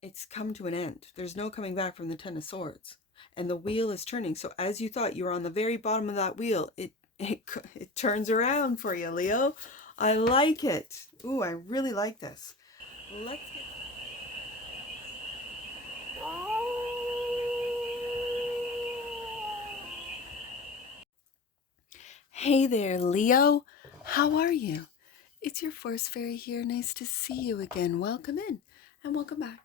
it's come to an end. There's no coming back from the Ten of Swords. And the wheel is turning. So as you thought you were on the very bottom of that wheel, it turns around for you, Leo. I like it. Ooh, I really like this. Let's get... Hey there, Leo. How are you? It's your Force Fairy here. Nice to see you again. Welcome in and welcome back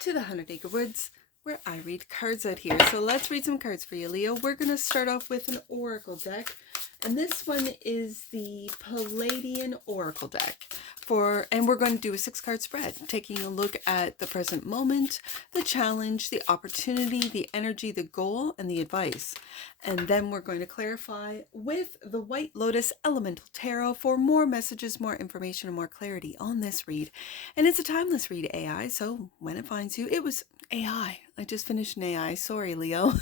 to the 100 Acre Woods, where I read cards out here. So let's read some cards for you, Leo. We're going to start off with an Oracle deck. And this one is the Palladian Oracle deck. And we're going to do a 6-card spread, taking a look at the present moment, the challenge, the opportunity, the energy, the goal, and the advice. And then we're going to clarify with the White Lotus Elemental Tarot for more messages, more information, and more clarity on this read. And it's a timeless read, AI, so when it finds you, it was AI. I just finished an AI. Sorry, Leo.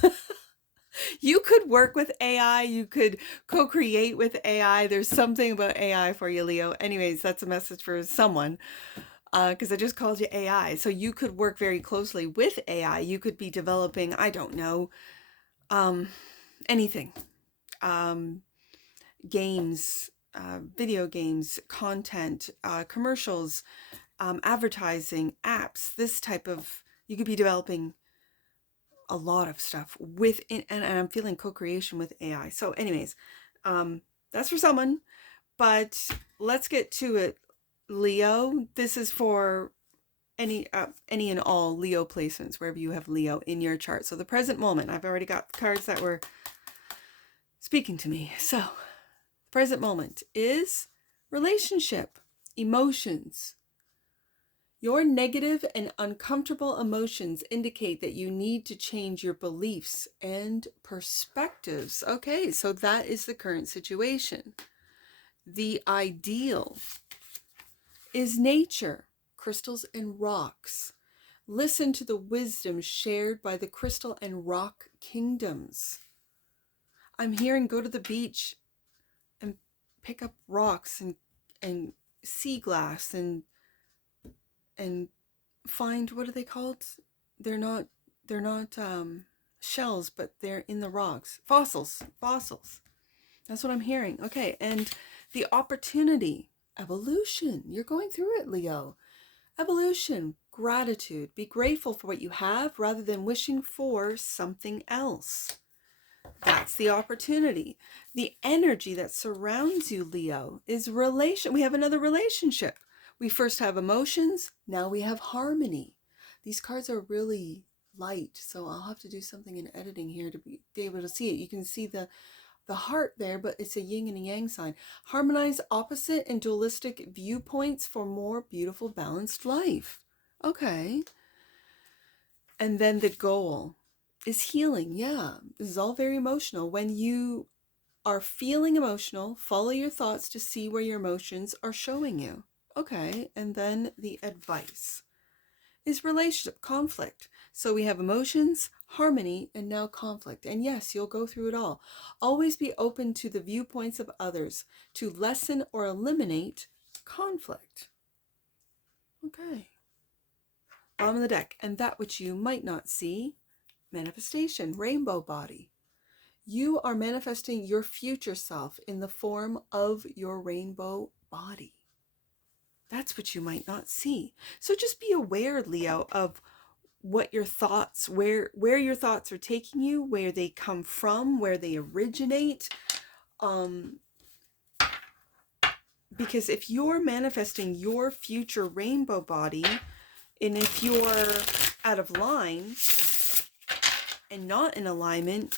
You could work with AI. You could co-create with AI. There's something about AI for you, Leo. Anyways, that's a message for someone because I just called you AI. So you could work very closely with AI. You could be developing, I don't know, anything. Games, video games, content, commercials, advertising, apps, this type of, you could be developing a lot of stuff within, and I'm feeling co-creation with AI. So anyways, that's for someone, but let's get to it, Leo. This is for any and all Leo placements, wherever you have Leo in your chart. So the present moment, I've already got cards that were speaking to me. So present moment is relationship, emotions. Your negative and uncomfortable emotions indicate that you need to change your beliefs and perspectives. Okay, so that is the current situation. The ideal is nature, crystals and rocks. Listen to the wisdom shared by the crystal and rock kingdoms. I'm hearing go to the beach and pick up rocks and sea glass and find, what are they called? They're not shells, but they're in the rocks. Fossils. That's what I'm hearing. Okay, and the opportunity, evolution. You're going through it, Leo. Evolution, gratitude. Be grateful for what you have rather than wishing for something else. That's the opportunity. The energy that surrounds you, Leo, is relation. We have another relationship. We first have emotions, now we have harmony. These cards are really light, so I'll have to do something in editing here to be able to see it. You can see the heart there, but it's a yin and a yang sign. Harmonize opposite and dualistic viewpoints for more beautiful, balanced life. Okay. And then the goal is healing. Yeah, this is all very emotional. When you are feeling emotional, follow your thoughts to see where your emotions are showing you. Okay, and then the advice is relationship, conflict. So we have emotions, harmony, and now conflict. And yes, you'll go through it all. Always be open to the viewpoints of others to lessen or eliminate conflict. Okay. Bottom of the deck. And that which you might not see, manifestation, rainbow body. You are manifesting your future self in the form of your rainbow body. That's what you might not see. So just be aware, Leo, of what your thoughts, where your thoughts are taking you, where they come from, where they originate. Because if you're manifesting your future rainbow body, and if you're out of line and not in alignment,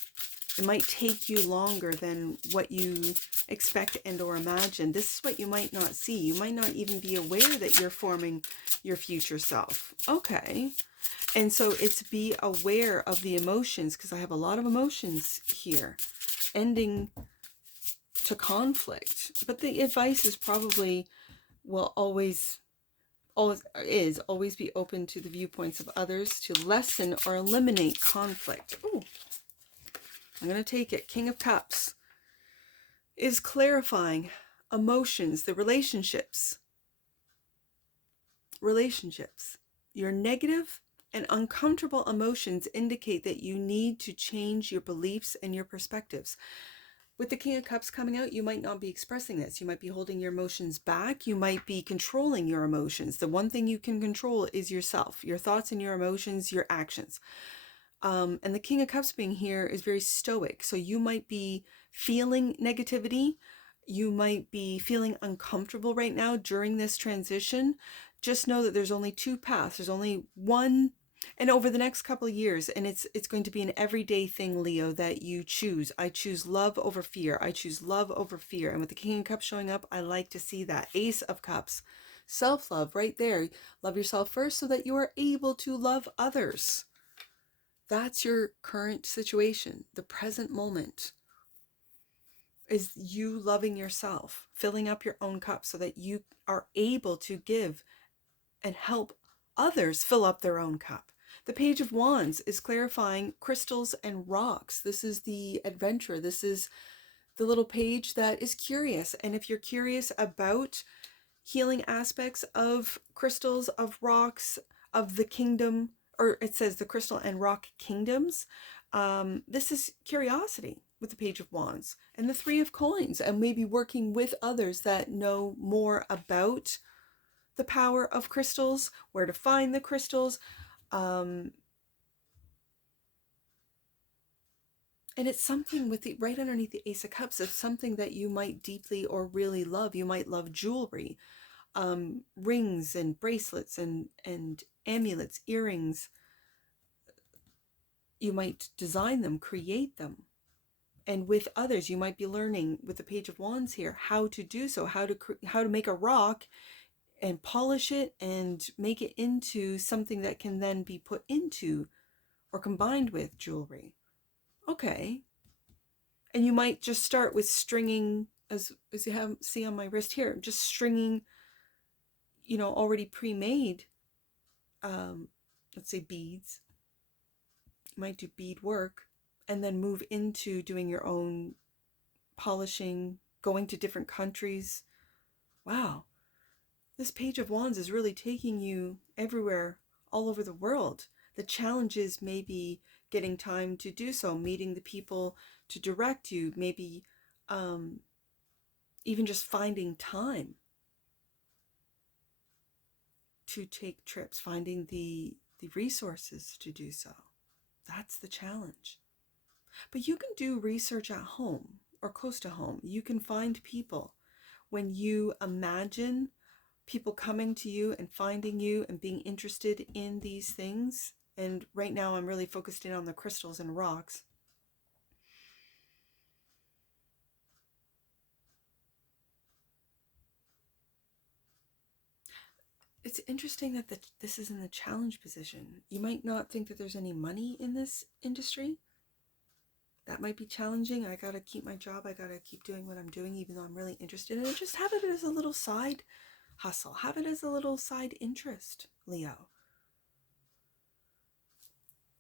it might take you longer than what you expect and or imagine. This is what you might not see. You might not even be aware that you're forming your future self. Okay. And so it's be aware of the emotions, because I have a lot of emotions here, ending to conflict. But the advice is probably, will always be open to the viewpoints of others to lessen or eliminate conflict. Ooh. I'm going to take it. King of Cups is clarifying emotions, the relationships. Your negative And uncomfortable emotions indicate that you need to change your beliefs and your perspectives. With the King of Cups coming out, you might not be expressing this. You might be holding your emotions back. You might be controlling your emotions. The one thing you can control is yourself, your thoughts and your emotions, your actions. And the King of Cups being here is very stoic. So you might be feeling negativity. You might be feeling uncomfortable right now during this transition. Just know that there's only two paths. There's only one. And over the next couple of years, and it's going to be an everyday thing, Leo, that you choose. I choose love over fear. I choose love over fear. And with the King of Cups showing up, I like to see that. Ace of Cups. Self-love right there. Love yourself first so that you are able to love others. That's your current situation. The present moment is you loving yourself, filling up your own cup so that you are able to give and help others fill up their own cup. The Page of Wands is clarifying crystals and rocks. This is the adventurer. This is the little page that is curious. And if you're curious about healing aspects of crystals, of rocks, of the kingdom, or it says the crystal and rock kingdoms, this is curiosity with the Page of Wands and the Three of Coins, and maybe working with others that know more about the power of crystals, where to find the crystals. And it's something with the right underneath the Ace of Cups. It's something that you might deeply or really love. You might love jewelry, rings and bracelets and amulets, earrings. You might design them, create them. And with others, you might be learning with the Page of Wands here how to do so, how to make a rock and polish it and make it into something that can then be put into or combined with jewelry. Okay. And you might just start with stringing, as you see on my wrist here, just stringing, already pre-made, let's say beads. You might do bead work and then move into doing your own polishing, going to different countries. Wow. This Page of Wands is really taking you everywhere, all over the world. The challenge is maybe getting time to do so, meeting the people to direct you, maybe even just finding time to take trips, finding the resources to do so. That's the challenge. But you can do research at home or close to home. You can find people. When you imagine people coming to you and finding you and being interested in these things, and right now I'm really focused in on the crystals and rocks. It's interesting that this is in the challenge position. You might not think that there's any money in this industry. That might be challenging. I gotta keep my job. I gotta keep doing what I'm doing, even though I'm really interested in it. Just have it as a little side hustle. Have it as a little side interest, Leo.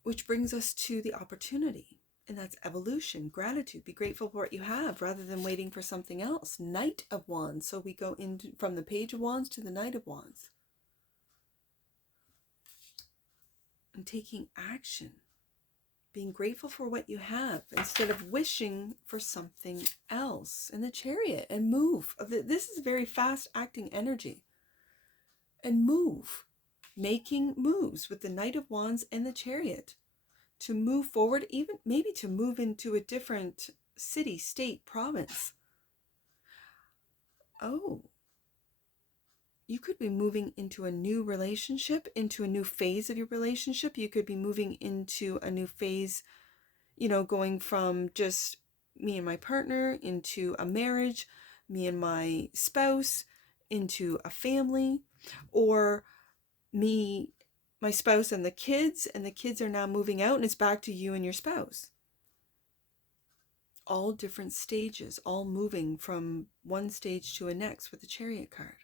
Which brings us to the opportunity, and that's evolution, gratitude. Be grateful for what you have rather than waiting for something else. Knight of Wands. So we go from the Page of Wands to the Knight of Wands. And taking action. Being grateful for what you have instead of wishing for something else. And the Chariot, and move. This is very fast acting energy. And move. Making moves with the Knight of Wands and the Chariot. To move forward, even maybe to move into a different city, state, province. Oh. You could be moving into a new relationship, into a new phase of your relationship. You could be moving into a new phase, going from just me and my partner into a marriage, me and my spouse into a family, or me, my spouse and the kids are now moving out and it's back to you and your spouse. All different stages, all moving from one stage to a next with the Chariot card.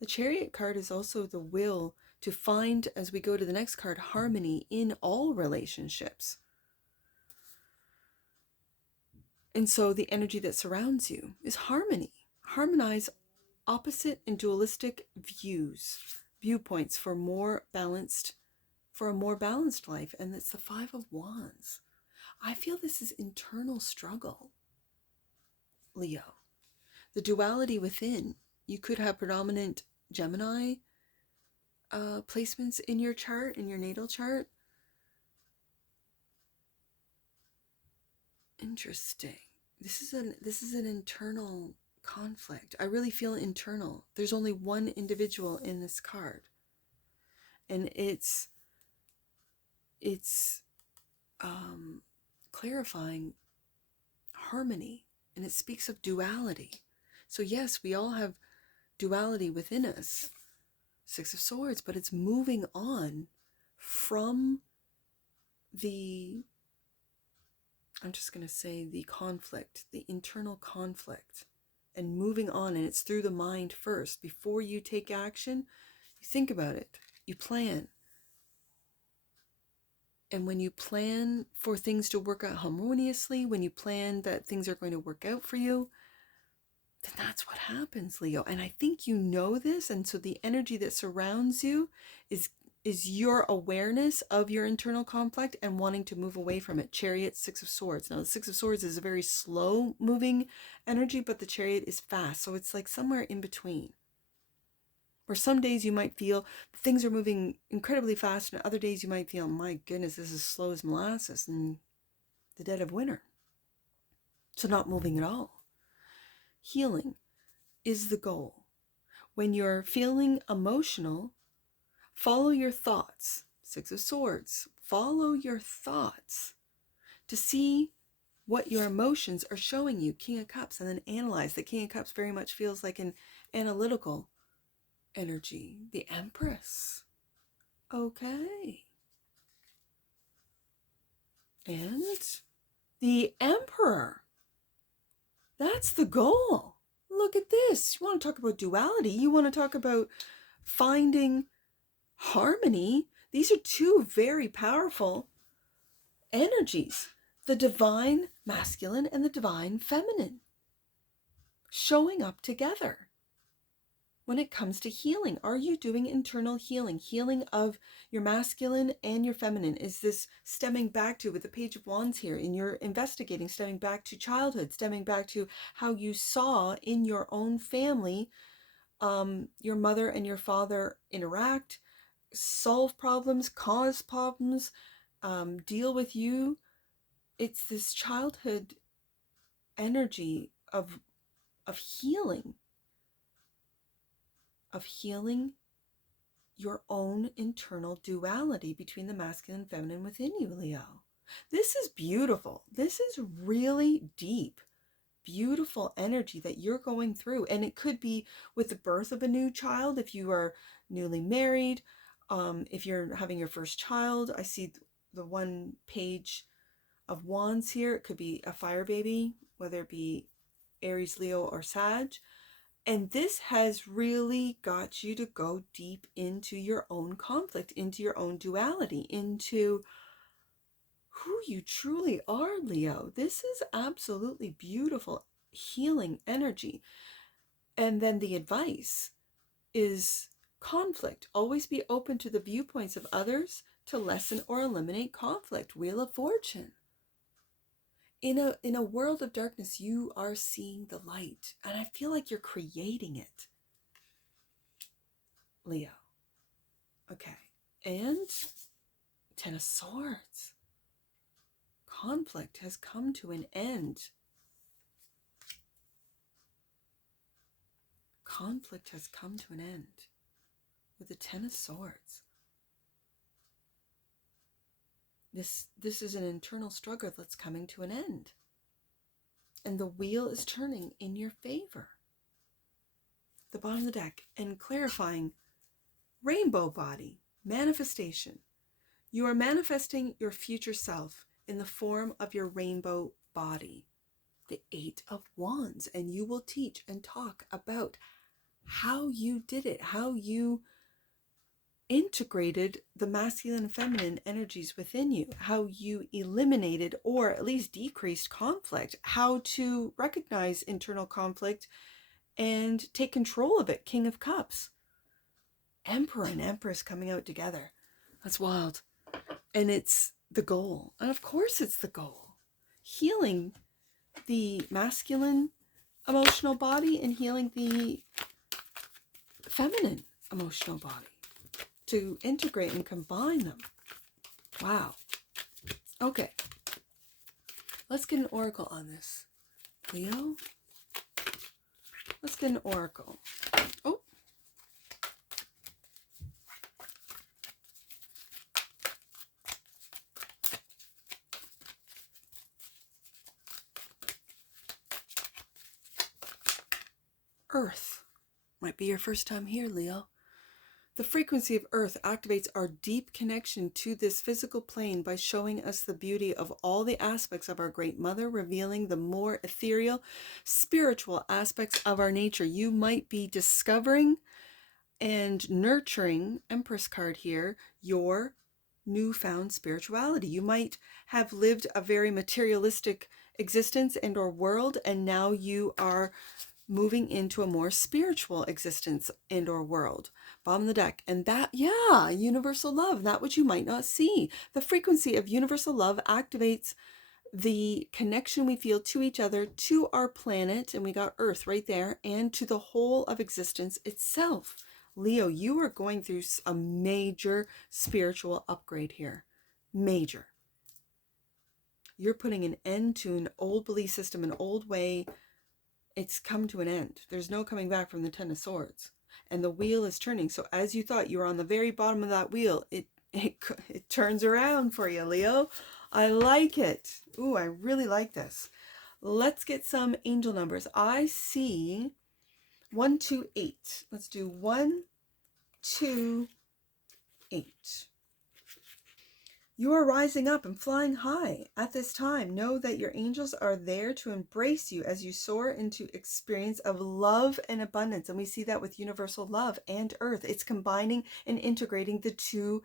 The Chariot card is also the will to find, as we go to the next card, harmony in all relationships. And so the energy that surrounds you is harmony. Harmonize opposite and dualistic viewpoints for for a more balanced life. And it's the Five of Wands. I feel this is internal struggle, Leo. The duality within. You could have predominant Gemini placements in your chart, in your natal chart. Interesting. This is an internal conflict. I really feel internal. There's only one individual in this card, and it's clarifying harmony, and it speaks of duality. So yes, we all have duality within us, Six of Swords, but it's moving on from the, I'm just going to say, the conflict, the internal conflict, and moving on. And it's through the mind first. Before you take action, you think about it, you plan. And when you plan for things to work out harmoniously, when you plan that things are going to work out for you, then that's what happens, Leo. And I think you know this. And so the energy that surrounds you is your awareness of your internal conflict and wanting to move away from it. Chariot, Six of Swords. Now, the Six of Swords is a very slow moving energy, but the Chariot is fast. So it's like somewhere in between. Where some days you might feel things are moving incredibly fast, and other days you might feel, my goodness, this is slow as molasses in the dead of winter. So not moving at all. Healing is the goal. When you're feeling emotional, follow your thoughts. Six of Swords. Follow your thoughts to see what your emotions are showing you. King of Cups, and then analyze. The King of Cups very much feels like an analytical energy. The Empress. Okay. And the Emperor. That's the goal. Look at this. You want to talk about duality. You want to talk about finding harmony. These are two very powerful energies. The divine masculine and the divine feminine showing up together. When it comes to healing, are you doing internal healing? Healing of your masculine and your feminine? Is this stemming back to, with the Page of Wands here, in your investigating, stemming back to childhood, stemming back to how you saw in your own family your mother and your father interact, solve problems, cause problems, deal with you? It's this childhood energy of healing. Of healing your own internal duality between the masculine and feminine within you, Leo. This is beautiful. This is really deep, beautiful energy that you're going through. And it could be with the birth of a new child, if you are newly married, if you're having your first child. I see the one Page of Wands here. It could be a fire baby, whether it be Aries, Leo, or Sag. And this has really got you to go deep into your own conflict, into your own duality, into who you truly are, Leo. This is absolutely beautiful, healing energy. And then the advice is conflict. Always be open to the viewpoints of others to lessen or eliminate conflict. Wheel of Fortune. In a world of darkness, you are seeing the light. And I feel like you're creating it, Leo. Okay. And Ten of Swords. Conflict has come to an end. Conflict has come to an end with the Ten of Swords. This is an internal struggle that's coming to an end. And the wheel is turning in your favor. The bottom of the deck, and clarifying rainbow body, manifestation. You are manifesting your future self in the form of your rainbow body. The Eight of Wands. And you will teach and talk about how you did it, how you integrated the masculine and feminine energies within you, how you eliminated or at least decreased conflict, how to recognize internal conflict and take control of it. King of Cups. Emperor and Empress coming out together. That's wild. And it's the goal. And of course it's the goal. Healing the masculine emotional body and healing the feminine emotional body. To integrate and combine them. Wow. Okay. Let's get an oracle on this. Leo? Let's get an oracle. Oh. Earth. Might be your first time here, Leo. The frequency of Earth activates our deep connection to this physical plane by showing us the beauty of all the aspects of our Great Mother, revealing the more ethereal, spiritual aspects of our nature. You might be discovering and nurturing, Empress card here, your newfound spirituality. You might have lived a very materialistic existence and or world, and now you are moving into a more spiritual existence and or world. Bottom of the deck. And that, yeah, universal love, that which you might not see. The frequency of universal love activates the connection we feel to each other, to our planet, and we got Earth right there, and to the whole of existence itself. Leo, you are going through a major spiritual upgrade here. Major. You're putting an end to an old belief system, an old way. It's come to an end. There's no coming back from the Ten of Swords. And the wheel is turning. So as you thought you were on the very bottom of that wheel, it turns around for you, Leo. I like it. Ooh, I really like this. Let's get some angel numbers. I see 1, 2, 8. Let's do 1, 2, 8. You are rising up and flying high at this time. Know that your angels are there to embrace you as you soar into experience of love and abundance. And we see that with universal love and Earth. It's combining and integrating the two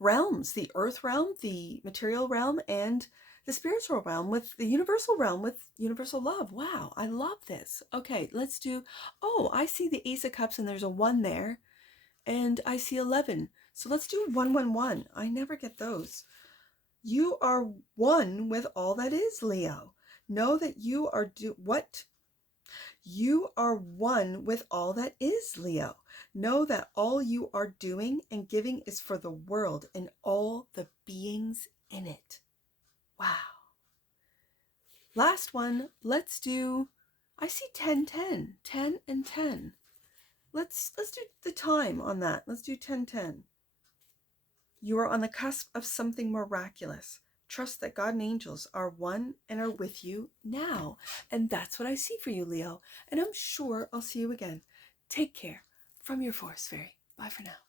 realms, the Earth realm, the material realm, and the spiritual realm with the universal realm with universal love. Wow, I love this. Okay, let's do, oh, I see the Ace of Cups and there's a 1 there. And I see 11. So let's do 111. I never get those. You are one with all that is, Leo. Know that you are You are one with all that is, Leo. Know that all you are doing and giving is for the world and all the beings in it. Wow. Last one. Let's do, I see 10, 10. 10 and 10. Let's do the time on that. Let's do 10, 10. You are on the cusp of something miraculous. Trust that God and angels are one and are with you now. And that's what I see for you, Leo. And I'm sure I'll see you again. Take care. From your Forest Fairy. Bye for now.